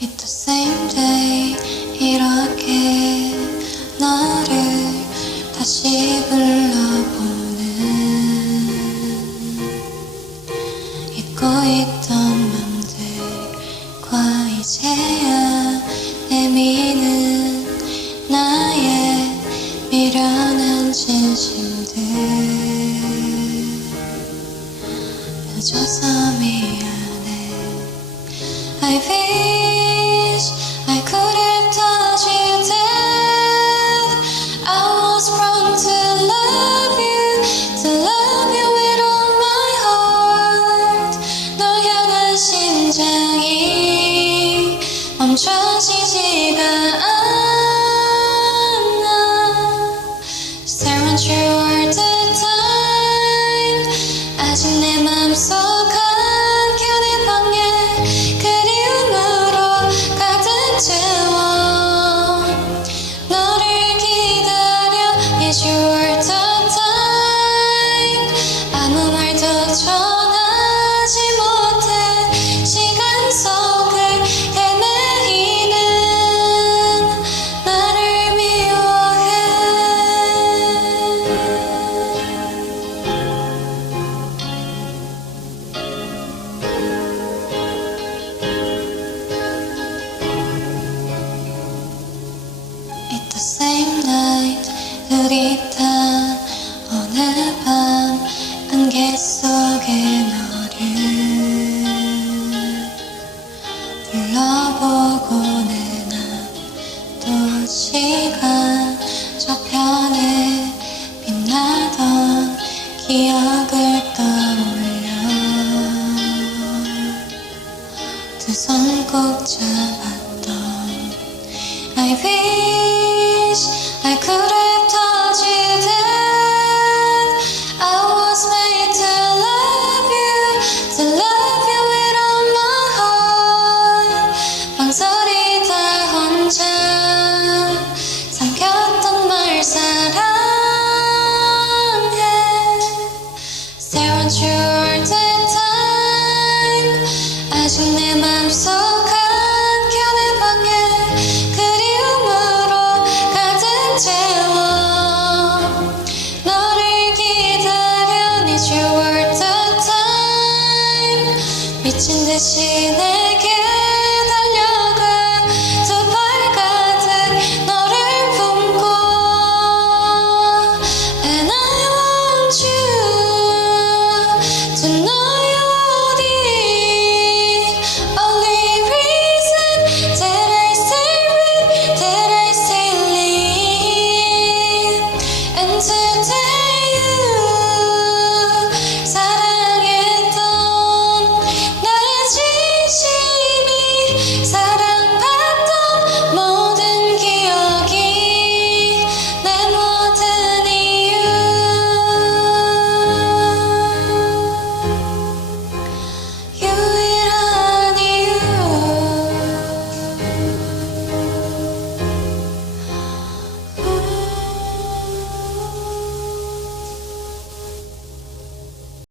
It's the same day 이렇게 너를 다시 불러보는 잊고 있던 맘들과 이제야 내미는 나의 미련한 진심들. 늦어서 미안해. I wish 아직 내맘 흐릿한 어느 밤 안개 속에 너를 불러보고 내난또 시간 저편에 빛나던 기억을 떠올려. 두 손 꼭 잡았던 I wish I could Staring through all the time. 아직 내 맘속